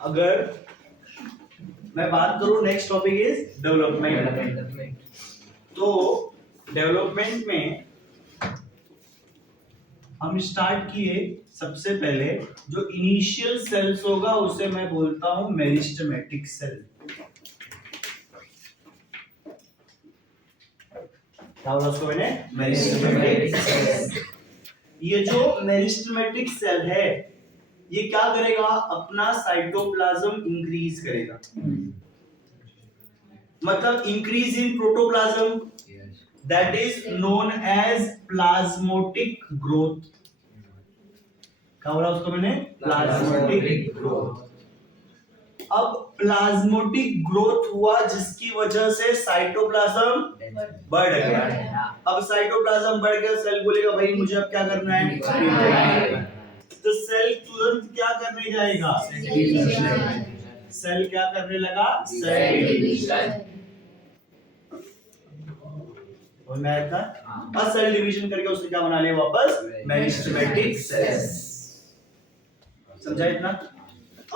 अगर मैं बात करूं, नेक्स्ट टॉपिक इज डेवलपमेंट। तो डेवलपमेंट में हम स्टार्ट किए, सबसे पहले जो इनिशियल सेल्स होगा उसे मैं बोलता हूं मेरिस्टेमेटिक सेल। क्या बोला उसको मैंने? Meristematic cell. ये जो मेरिस्टेमेटिक सेल है ये क्या करेगा? अपना साइटोप्लाज्म इंक्रीज करेगा, मतलब increase in protoplasm, that is known as plasmotic growth. क्या बोला उसको मैंने? Plasmotic growth. अब प्लाज्मोटिक ग्रोथ हुआ जिसकी वजह से साइटोप्लाज्म बढ़ गया। अब साइटोप्लाज्म बढ़ गया, सेल बोलेगा भाई मुझे अब क्या करना है? तो सेल तुरंत क्या करने जाएगा? सेल क्या करने लगा? Cell division. और सेल डिवीजन करके उसने क्या बना लिया वापस? Meristematic cells. समझा इतना?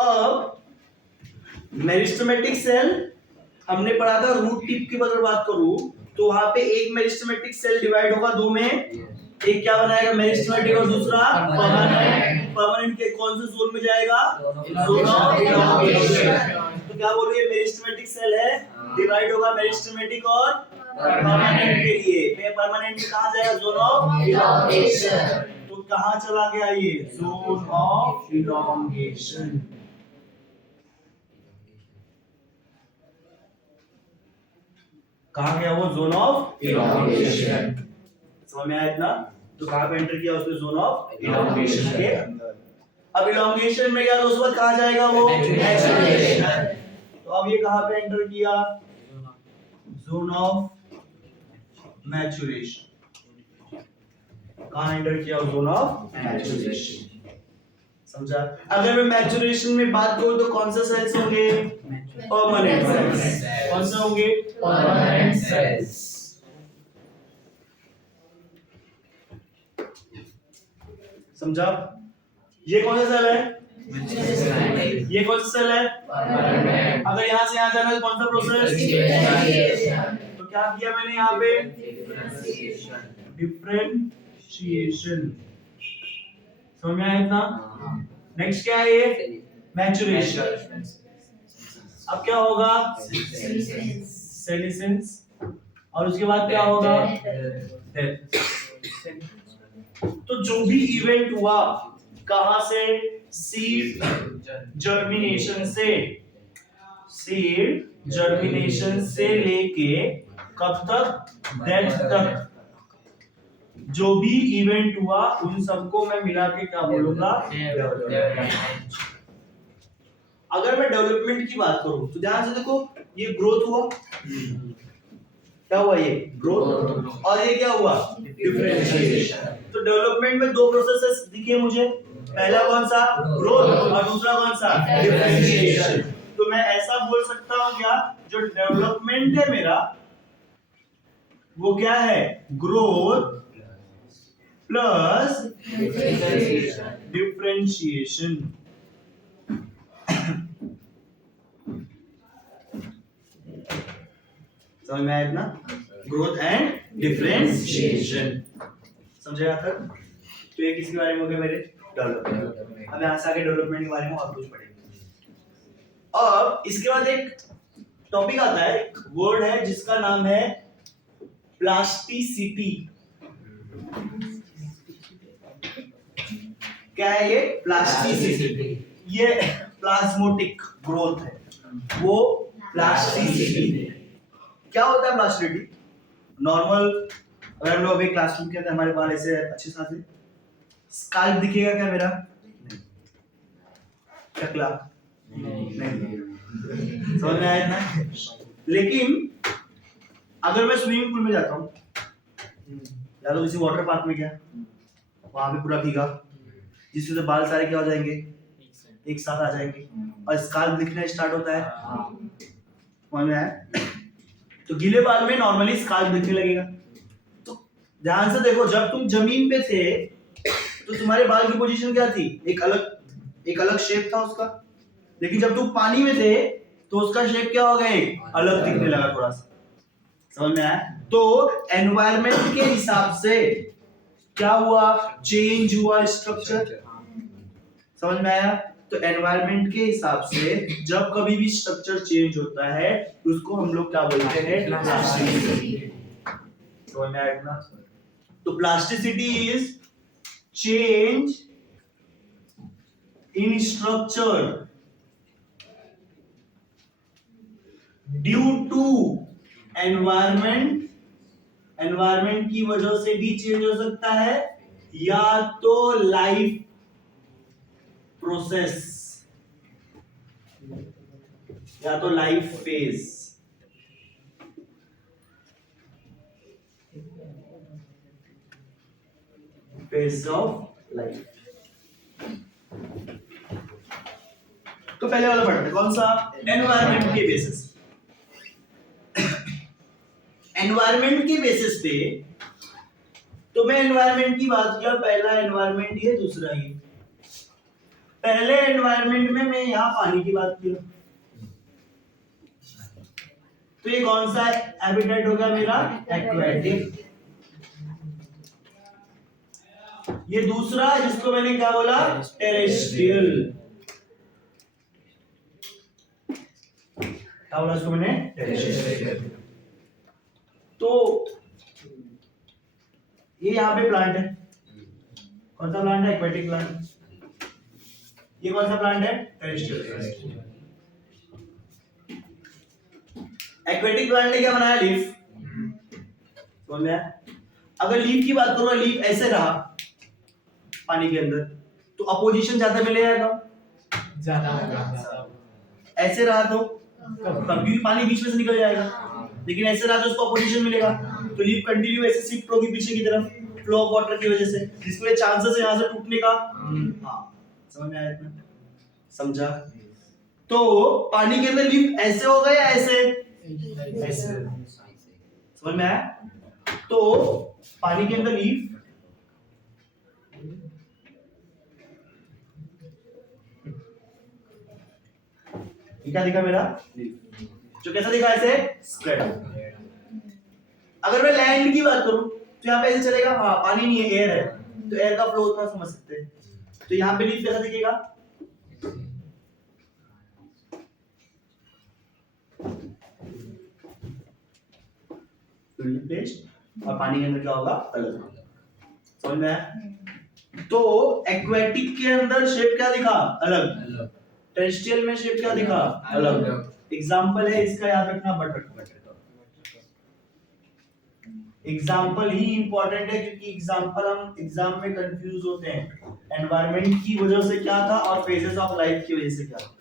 अब मेरिस्टेमेटिक सेल हमने पढ़ा था रूट टिप की अगर बात करूं तो वहां पे एक मेरिस्टेमेटिक सेल डिवाइड होगा दो में, एक क्या बनाएगा? मेरिस्टेमेटिक और दूसरा परमानेंट। परमानेंट के कौन से जोन में जाएगा? Zone of elongation. तो क्या बोल रही है? मेरिस्टेमेटिक सेल है, डिवाइड होगा मेरिस्टेमेटिक और परमानेंट के लिए। परमानेंट में कहां जाएगा? Zone of elongation. तो कहां चला गया ये? Zone of elongation. कहां गया वो? Zone of elongation. समझ में आया इतना? तो कहां पे एंटर किया उसने? जोन ऑफ इलॉन्गेशन के अंदर। अब इलॉन्गेशन में गया तो उस वक्त कहां जाएगा वो? मैचुरेशन। तो अब ये कहां पे एंटर किया? Zone of maturation. कहां एंटर किया? Zone of maturation. समझा? अगर मैं मैचुरेशन में बात करूं तो कौन से सेल्स होंगे? Permanent cells. कौन से होंगे? Permanent cells. समझा? ये कौन सा सेल है? ये कौन सा सेल है? परमानेंट। अगर यहां से यहां जाना है तो कौन सा प्रोसेस? तो क्या किया मैंने यहां पे? डिफरेंशिएशन। समझ में आया इतना? नेक्स्ट क्या है ये? मैचुरेशन। अब क्या होगा? सेलिसेंस। और उसके बाद क्या होगा? डेथ। तो जो भी इवेंट हुआ कहां से? सीड जर्मिनेशन से। सीड जर्मिनेशन से लेके कब तक? डेथ तक। जो भी इवेंट हुआ उन सबको मैं मिला के क्या बोलूंगा? अगर मैं डेवलपमेंट की बात करूं तो ध्यान से देखो, ये ग्रोथ हुआ, क्या हुआ? ये ग्रोथ। और ये क्या हुआ? डिफरेंशिएशन। तो डेवलपमेंट में दो प्रोसेसेस दिखे मुझे, पहला कौन सा? ग्रोथ, और दूसरा कौन सा? डिफरेंशिएशन। तो मैं ऐसा बोल सकता हूं क्या, जो डेवलपमेंट है मेरा वो क्या है? Growth plus differentiation. समझ में आया इतना? Growth and differentiation. समझे यहां तक? तो ये किसके बारे में हो गया मेरे? डेवलपमेंट। अब यहां से आगे डेवलपमेंट के बारे में और कुछ पढ़ेंगे। अब इसके बाद एक टॉपिक आता है, एक वर्ड है जिसका नाम है प्लास्टिसिटी। क्या है ये? प्लास्टिसिटी। ये प्लाज्मोटिक ग्रोथ है, वो प्लास्टिसिटी। क्या होता है प्लास्टिसिटी? नॉर्मल अगर हम लोग अभी क्लासरूम के अंदर हमारे बाल ऐसे अच्छे साथ स्काल्प दिखेगा क्या मेरा? टकला नहीं। समझ में आया ना? लेकिन अगर मैं स्विमिंग पूल में जाता हूँ या तो किसी वाटर पार्क में, क्या वहां पे पूरा भीगा, जिससे बाल सारे क्या हो जाएंगे? एक साथ आ जाएंगे और स्काल्प दिखना स्टार्ट होता है। समझ में आया? तो गीले बाल में नॉर्मली स्काल्प दिखने लगेगा। तो ध्यान से देखो, जब तुम जमीन पे थे तो तुम्हारे बाल की पोजीशन क्या थी? एक अलग शेप था उसका। लेकिन जब तुम पानी में थे तो उसका शेप क्या हो गया, एक अलग दिखने लगा थोड़ा सा। समझ में आया? तो एनवायरनमेंट के हिसाब से क्या हुआ, चेंज हुआ स्ट्रक्चर। समझ में आया? तो एनवायरनमेंट के हिसाब से जब कभी भी स्ट्रक्चर चेंज होता है उसको हम लोग क्या बोलते हैं, प्लास्टिसिटी। समझ में आया ना? तो plasticity is change in structure due to environment. Environment की वजह से भी चेंज हो सकता है, या तो लाइफ प्रोसेस, या तो life phase. Phase of life. तो पहले वाला पढ़ते हैं, कौन सा, एनवायरनमेंट के बेसिस। एनवायरनमेंट के बेसिस पे तो मैं एनवायरनमेंट की बात किया, पहला एनवायरनमेंट ये, दूसरा ये। पहले एनवायरनमेंट में मैं यहां पानी की बात किया, तो ये कौन सा हैबिटेट होगा मेरा, एक्वेटिक। ये दूसरा जिसको मैंने क्या बोला, टेरेस्ट्रियल। क्या बोला इसको मैंने, टेरेस्ट्रियल। तो ये यहाँ पे प्लांट है, कौन सा प्लांट है, एक्वेटिक प्लांट। ये कौन सा प्लांट है, टेरेस्ट्रियल। एक्वेटिक प्लांट ने क्या बनाया, लीफ। समझ में आया? अगर लीफ की बात करो, लीफ ऐसे रहा पानी के अंदर तो अपोजिशन ज्यादा मिलेगा, ज्यादा होगा। ऐसे रहा तो कम, क्योंकि पानी बीच में से निकल जाएगा। लेकिन ऐसे रहा तो उसको अपोजिशन मिलेगा, तो लीफ कंटिन्यू ऐसे शिफ्ट होगी पीछे की तरफ, फ्लो ऑफ वाटर की वजह से, जिसके चांसेस है यहां से टूटने का। हाँ, समझ में आया इतना, समझा? तो पानी के अंदर लीफ ऐसे होगा या ऐसे, ऐसे। समझ में आया? तो पानी के अंदर लीफ क्या दिखा मेरा, जो कैसा दिखा, ऐसे स्प्रेड। अगर मैं लैंड की बात करूं तो यहाँ पे ऐसे चलेगा, हाँ पानी नहीं है, एयर है, तो एयर का फ्लो उतना समझ सकते हैं। तो यहाँ पे लीफ कैसा दिखेगा, और पानी के अंदर क्या होगा, अलग। समझ में आया? तो एक्वेटिक के अंदर शेप क्या दिखा, अलग। टेरेस्ट्रियल में शेप क्या दिखा, अलग। एग्जाम्पल है इसका, याद रखना, बटरफ्लाई। एग्जाम्पल ही इंपॉर्टेंट है, क्योंकि एग्जाम्पल हम एग्जाम में कंफ्यूज होते हैं। एनवायरनमेंट की वजह से क्या था और फेजेस ऑफ लाइफ की वजह से क्या था।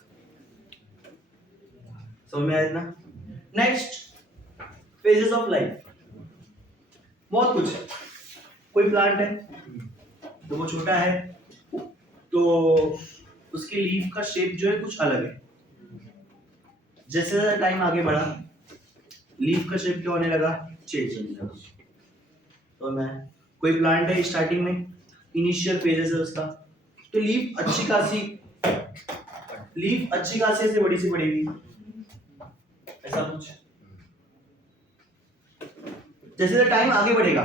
समझ में आया ना? Next, phases of life. बहुत कुछ है। कोई प्लांट है तो वो छोटा है, तो उसके लीफ का शेप जो है कुछ अलग है। जैसे टाइम आगे बढ़ा, लीफ का शेप क्या होने लगा, चेंज होने लगा। तो मैं, कोई प्लांट है स्टार्टिंग में, इनिशियल फेजेस है उसका, तो लीफ अच्छी खासी से बड़ी सी पड़ेगी, ऐसा कुछ। जैसे टाइम आगे बढ़ेगा,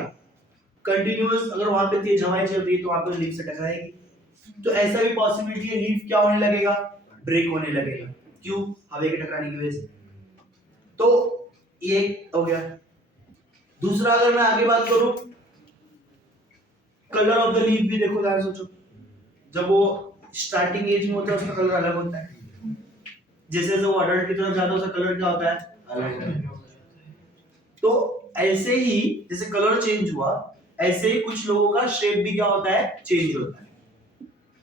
कंटिन्यूअस अगर वहां पे तेज हवाएं चल रही है तो वहां पे लीफ से टकराएगी, तो ऐसा भी पॉसिबिलिटी है, लीफ क्या होने लगेगा, ब्रेक होने लगेगा। क्यों, हवा के टकराने की वजह से। तो ये हो गया। दूसरा, अगर मैं आगे बात करूं, कलर ऑफ द लीफ भी देखो, ध्यान सोचो। जब वो स्टार्टिंग एज में होता है उसका कलर अलग होता है, जैसे जैसे वो अडल्ट की तरफ जाता है उसका कलर क्या होता है, अलग। तो ऐसे ही जैसे कलर चेंज हुआ, ऐसे ही कुछ लोगों का शेप भी क्या होता है, चेंज होता है।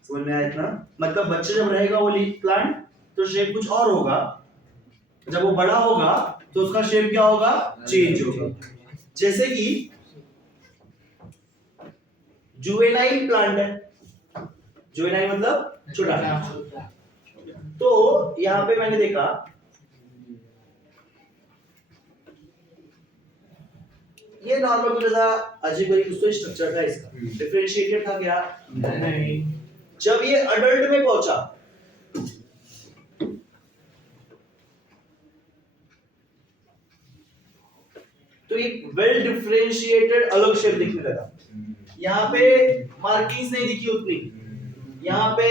समझ में आया इतना? मतलब बच्चे जब रहेगा वो लीफ प्लांट तो शेप कुछ और होगा, जब वो बड़ा होगा तो उसका शेप क्या होगा, चेंज होगा। जैसे कि जुवेनाइल प्लांट है, जुवेनाइल मतलब छोटा। तो यहां पे मैंने देखा ये नॉर्मल कुछ ऐसा अजीब-गरीब उसका स्ट्रक्चर था, इसका डिफरेंशिएटेड था क्या, नहीं। जब ये अडल्ट में पहुंचा तो एक वेल डिफरेंशिएटेड अलग शेप दिखने लगा। यहाँ पे मार्किंग्स नहीं दिखी उतनी, यहाँ पे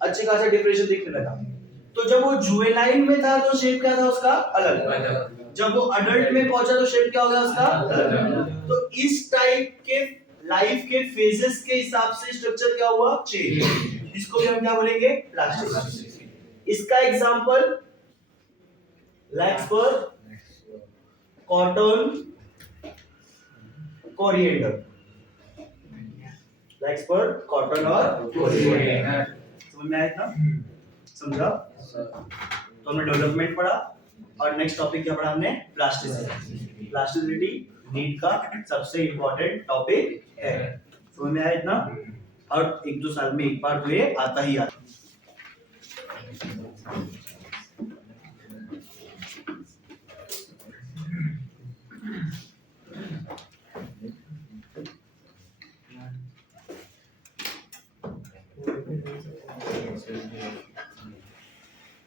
अच्छे खासा डिफरेंशिएशन दिखने लगा। तो जब वो जुवेनाइल में था तो शेप क्या था उसका? अलग। जब वो अडल्ट में पहुंचा तो शेप क्या हो गया उसका? अलग। तो इस टाइप के लाइफ के फेजेस के हिसाब से स्ट्रक्चर क्या हुआ? चेंज। इसको भी हम क्या बोलेंगे? प्लास्टिसिटी। इसका एग्जांपल लैक्सबर्ग, कॉटन, कोरिएंडर। लैक्सबर्ग, कॉटन और कोरिएंडर। समझ में आया इतना? समझा? तो हमने डेवलपमेंट पढ़ा और नेक्स्ट टॉपिक क्या पढ़ा हमने? प्लास्टिसिटी। प्लास्टिसिटी नीट का सबसे इंपॉर्टेंट टॉपिक है। समझ में आया इतना? और एक दो साल में एक बार तो ये आता ही आता।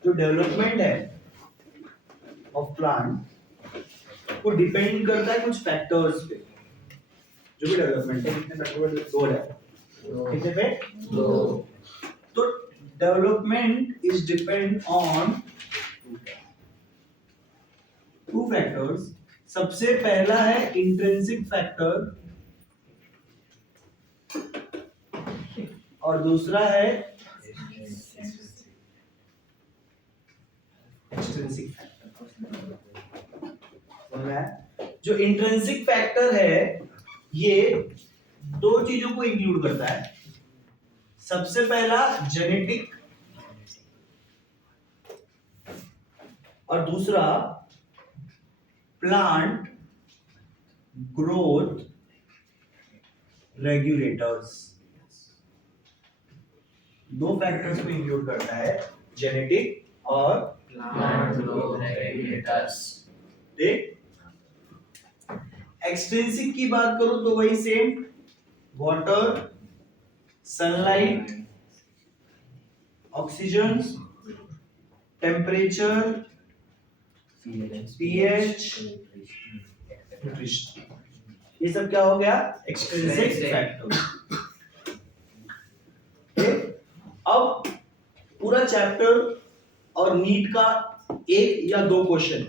जो डेवलपमेंट है ऑफ प्लांट वो डिपेंड करता है कुछ फैक्टर्स पे। जो भी डेवलपमेंट है कितने फैक्टर पे? दो है। कितने पे? दो। तो development is depend on two factors. सबसे पहला है इंट्रिंसिक फैक्टर और दूसरा है एक्सट्रिंसिक फैक्टर। जो इंट्रिंसिक फैक्टर है ये दो चीजों को इंक्लूड करता है। सबसे पहला जेनेटिक और दूसरा प्लांट ग्रोथ रेगुलेटर्स। दो फैक्टर्स को इंक्लूड करता है, जेनेटिक और प्लांट ग्रोथ रेगुलेटर्स। ठीक। एक्सट्रिंसिक की बात करूं तो वही same, water, sunlight, oxygen, temperature, pH, nutrition. ये सब क्या हो गया? Extrinsic factor. अब पूरा चैप्टर और नीट का एक या दो क्वेश्चन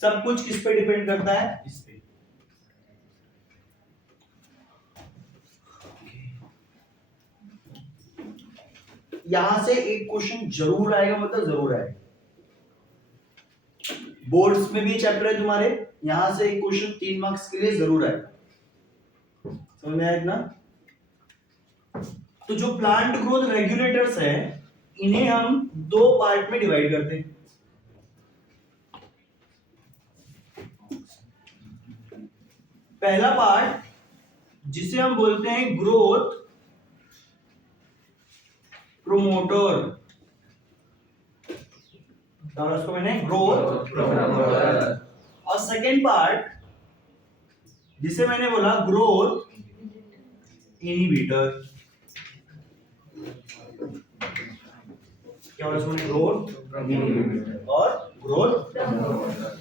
सब कुछ किस पे डिपेंड करता है? इस पे। यहां से एक क्वेश्चन जरूर आएगा, मतलब जरूर आएगा। बोर्ड्स में भी चैप्टर है तुम्हारे, यहां से एक क्वेश्चन 3 मार्क्स के लिए जरूर आएगा। समझ में आया इतना? तो जो प्लांट ग्रोथ रेगुलेटर्स है इन्हें हम दो पार्ट में डिवाइड करते हैं। पहला पार्ट जिसे हम बोलते हैं ग्रोथ प्रोमोटर। उसको मैंने ग्रोथ प्रोमोटर। और सेकेंड पार्ट जिसे मैंने बोला ग्रोथ इनहिबिटर। क्या बोला उसने? ग्रोथ इनहिबिटर और ग्रोथ प्रमोटर।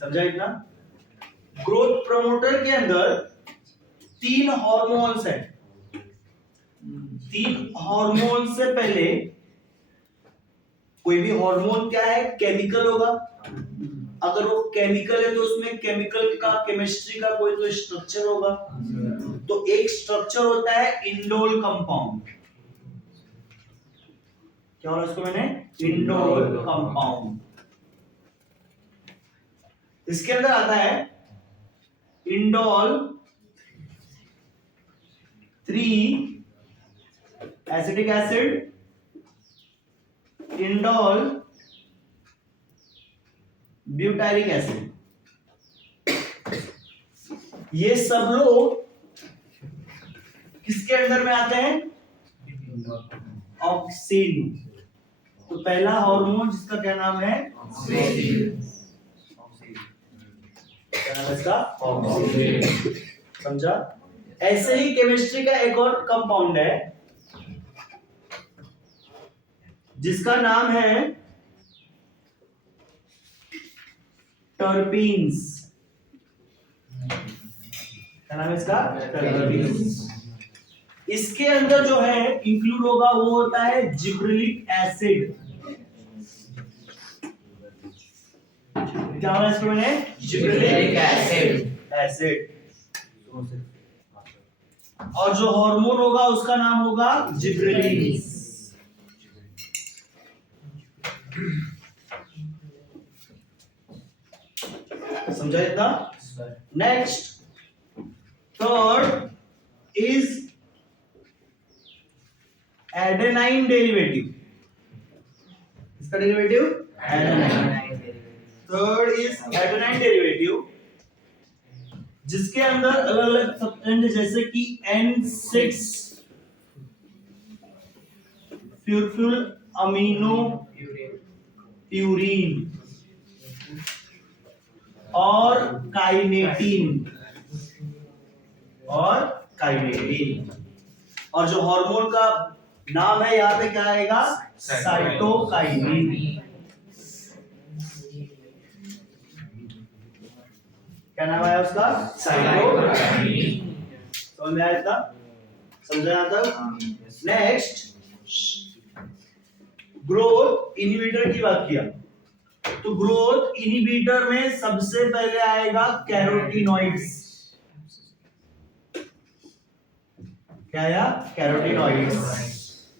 समझा इतना? ग्रोथ प्रमोटर के अंदर 3 हार्मोन्स हैं। 3 हार्मोन से पहले कोई भी हार्मोन क्या है? केमिकल होगा। अगर वो केमिकल है तो उसमें केमिकल का, केमिस्ट्री का कोई तो स्ट्रक्चर होगा। तो एक स्ट्रक्चर होता है इंडोल कंपाउंड। क्या बोला उसको मैंने? Indole compound. इसके अंदर आता है indole 3 acetic acid, indole butylic acid. ये सब लोग किसके अंदर में आते हैं? ऑक्सिन। तो पहला हार्मोन जिसका क्या नाम है? ऑक्सिन। क्या नाम है इसका? ऑक्सिन। समझा? ऐसे ही केमिस्ट्री का एक और कंपाउंड है जिसका नाम है टर्पीन्स। क्या नाम है इसका? टर्बीन्स। इसके अंदर जो है इंक्लूड होगा वो होता है जिब्रेलिक एसिड। क्या होगा इसको मैंने? Gibberellic acid. और जो हार्मोन होगा उसका नाम होगा जिब्रेलिन्स। समझा इतना? Next third is adenine derivative. इसका derivative adenine. Third is adenine derivative, जिसके अंदर अलग अलग सब्सटेंस जैसे कि N6 फ्यूरफ्यूल अमीनो प्यूरिन और काइनेटिन और जो हार्मोन का नाम है यहाँ पे क्या आएगा? साइटोकाइनिन। क्या नाम है उसका? साइटोकाइनिन। समझ में आया था? समझा यहाँ तक? नेक्स्ट ग्रोथ इनहिबिटर की बात किया तो ग्रोथ इनहिबिटर में सबसे पहले आएगा कैरोटीनॉइड्स। क्या आया? कैरोटीनॉइड्स,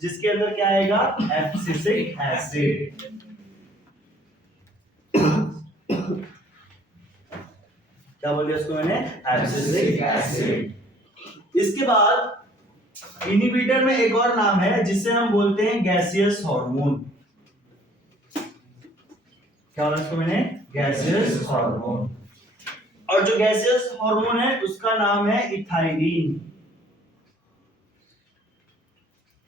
जिसके अंदर क्या आएगा? Abscisic acid. क्या बोल दिया उसको मैंने? Abscisic acid. इसके बाद इनहिबिटर में एक और नाम है जिसे हम बोलते हैं गैसियस हार्मोन। क्या बोला इसको मैंने? Gaseous hormone. और जो गैसियस हार्मोन है उसका नाम है इथाइलिन।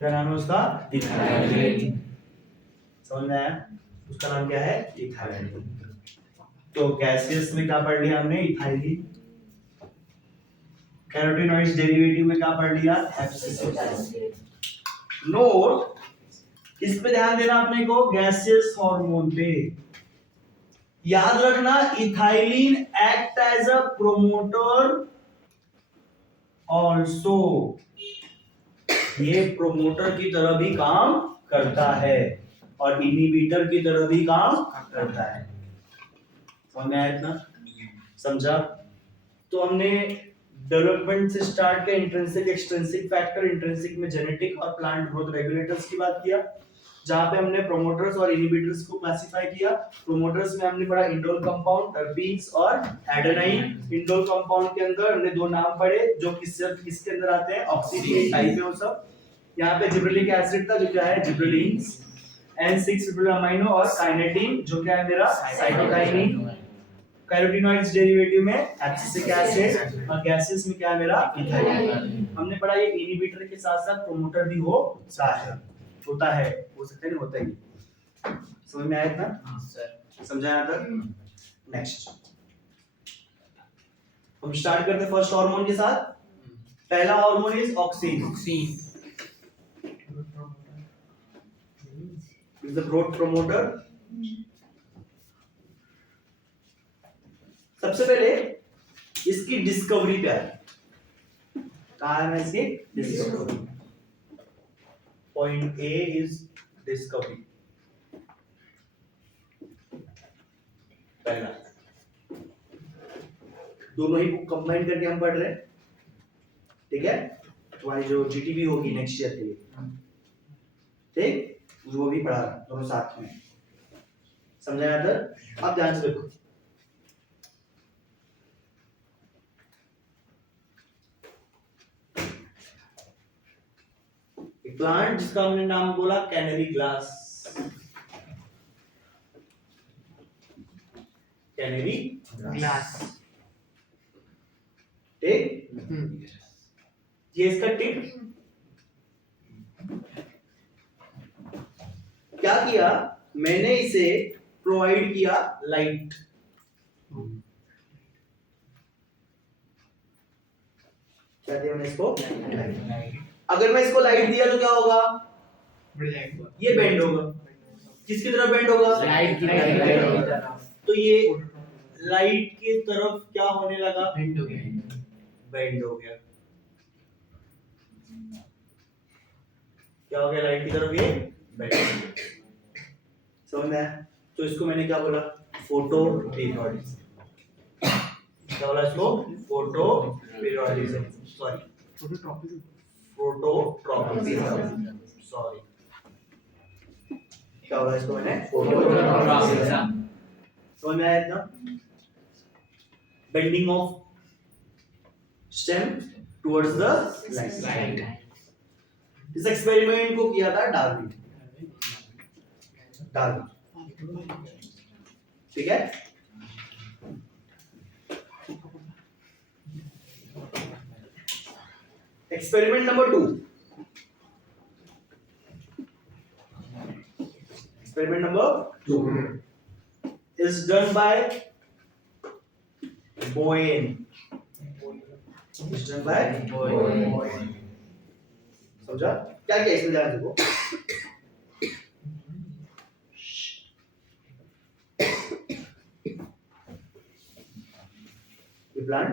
क्या नाम है उसका? इथाइलिन। समझ में आया? उसका नाम क्या है? इथाइलिन। तो गैसियस में क्या पढ़ लिया हमने? इथाइलिन। कैरोटीनॉइड्स डेरिवेटिव में क्या पढ़ लिया? Abscisic acid. नोट, इस पे ध्यान देना अपने को, गैसियस हार्मोन पे याद रखना ethylene act as a promoter also. ये प्रोमोटर की तरह भी काम करता है और इनहिबिटर की तरह भी काम करता है। समझ में आया इतना? समझा? तो हमने डेवलपमेंट से स्टार्ट किया, इंट्रिंसिक एक्सट्रिंसिक फैक्टर, इंट्रिंसिक में जेनेटिक और प्लांट ग्रोथ रेगुलेटर्स की बात किया, जहां पे हमने प्रोमोटर्स और इनहिबिटर्स को क्लासिफाई किया। प्रोमोटर्स में हमने पढ़ा इंडोल कंपाउंड, टर्पीन्स और एडेनाइन। इंडोल कंपाउंड के अंदर हमने दो नाम पढ़े जो किसके अंदर आते हैं? ऑक्सीडेट टाइप है वो सब। यहाँ पे जिब्रेलिक एसिड था जो क्या है? जिब्रेलिन्स। N6 ट्रिपल अमीनो और काइनेटिन जो क्या है मेरा? साइटोकाइनिन। कैरोटीनॉइड्स डेरिवेटिव में एब्सिसिक एसिड और गैसेस में क्या है मेरा? इथाइलिन। हमने पढ़ा ये इनहिबिटर के साथ साथ प्रोमोटर भी होता है। हो सकता है नहीं होता ही। समझ में आया इतना? हां सर। समझाया तक? नेक्स्ट हम स्टार्ट करते हैं फर्स्ट हार्मोन के साथ। पहला hormone is auxin. Is the growth promoter. सबसे पहले इसकी डिस्कवरी क्या है? कहाँ है इसकी discovery? Point A is discovery. पहला दोनों ही बुक कंबाइन करके हम पढ़ रहे हैं, ठीक है? तुम्हारी जो जीटीबी होगी नेक्स्ट ईयर के लिए, ठीक, वो भी पढ़ा दोनों साथ में। समझाया था? अब ध्यान से देखो, प्लांट जिसका हमने नाम बोला कैनरी ग्लास। कैनरी ग्लास, ठीक? ये इसका टिप। क्या किया मैंने? इसे प्रोवाइड किया लाइट। क्या दिया मैंने इसको? लाइट। अगर मैं इसको लाइट दिया तो क्या होगा? ये बेंड होगा। किसकी तरफ बेंड होगा? लाइट की तरफ। तो ये लाइट की तरफ क्या होने लगा? बेंड हो गया। बेंड हो गया। क्या हो गया? राइट की तरफ ये बेंड। समझ में आया? तो इसको मैंने क्या बोला? Photo periodism. क्या बोला इसको? Photo periodism, sorry phototropism, sorry क्या बोला इसको मैंने? फोटोट्रॉपिज्म। समझ में आया इतना? Bending of stem towards the light. इस एक्सपेरिमेंट को किया था डार्विन। ठीक है। Experiment number 2। Experiment number 2 is done by Boyne. Is done by Boyne. समझा? क्या क्या इसमें ध्यान देखो। ये प्लांट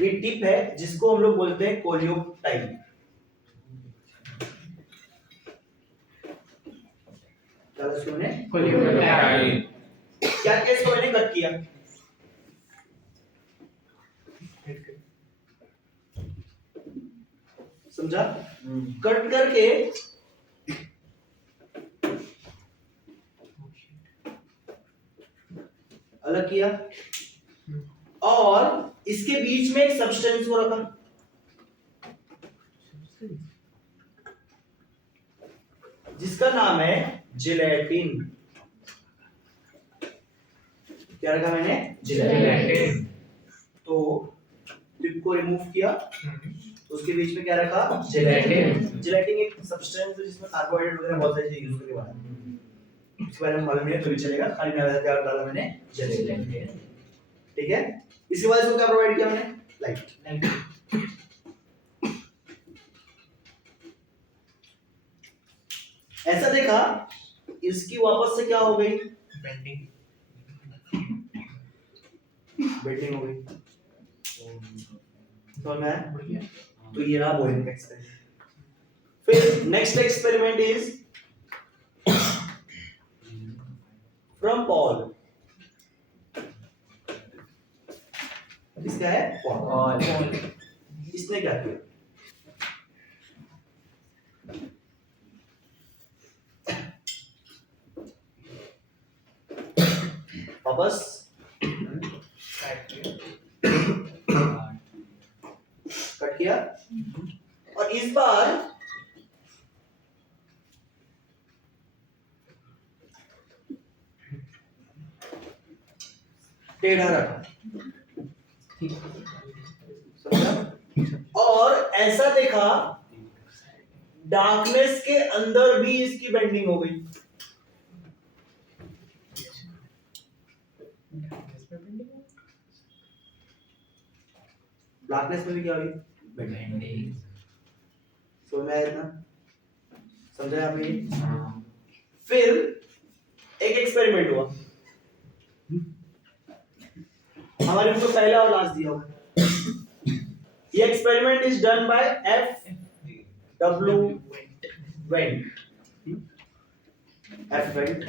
ये टिप है जिसको हम लोग बोलते हैं कोलियोटाइप। क्या इसको मैंने कोलियोटाइप। क्या क्या इसको मैंने कट किया? समझा? कट करके अलग किया और इसके बीच में एक सब्सटेंस को रखा जिसका नाम है जिलेटिन। क्या रखा मैंने? जिलेटिन। तो टिप को रिमूव किया तो उसके बीच में क्या रखा? जिलेटिन। जिलेटिन एक सब्सटेंस है जिसमें कार्बोहाइड्रेट वगैरह बहुत सारी चीजें यूज करके बना है। इसके बारे में मालूम नहीं है तो भी चलेगा, खाली में क्या डाला मैंने? जिलेटिन। ठीक है। इसके बाद इसको क्या प्रोवाइड किया मैंने? लाइट। ऐसा देखा इसकी वापस से क्या हो गई? बेंडिंग हो गई। तो मैं तो ये रहा बोइंग का एक्सपेरिमेंट। फिर next experiment is from Paul. इसका है पॉल। इसने क्या किया? वापस कट किया और इस बार टेढ़ा रखा। समझा? और ऐसा देखा डार्कनेस के अंदर भी इसकी बेंडिंग हो गई। डार्कनेस में भी क्या हुई? बेंडिंग। समझ में आया इतना? समझा आपने? फिर एक एक्सपेरिमेंट हुआ। हमारे को पहला और लास्ट दिया हुआ। ये experiment is done by F.W. Wendt। F. Wendt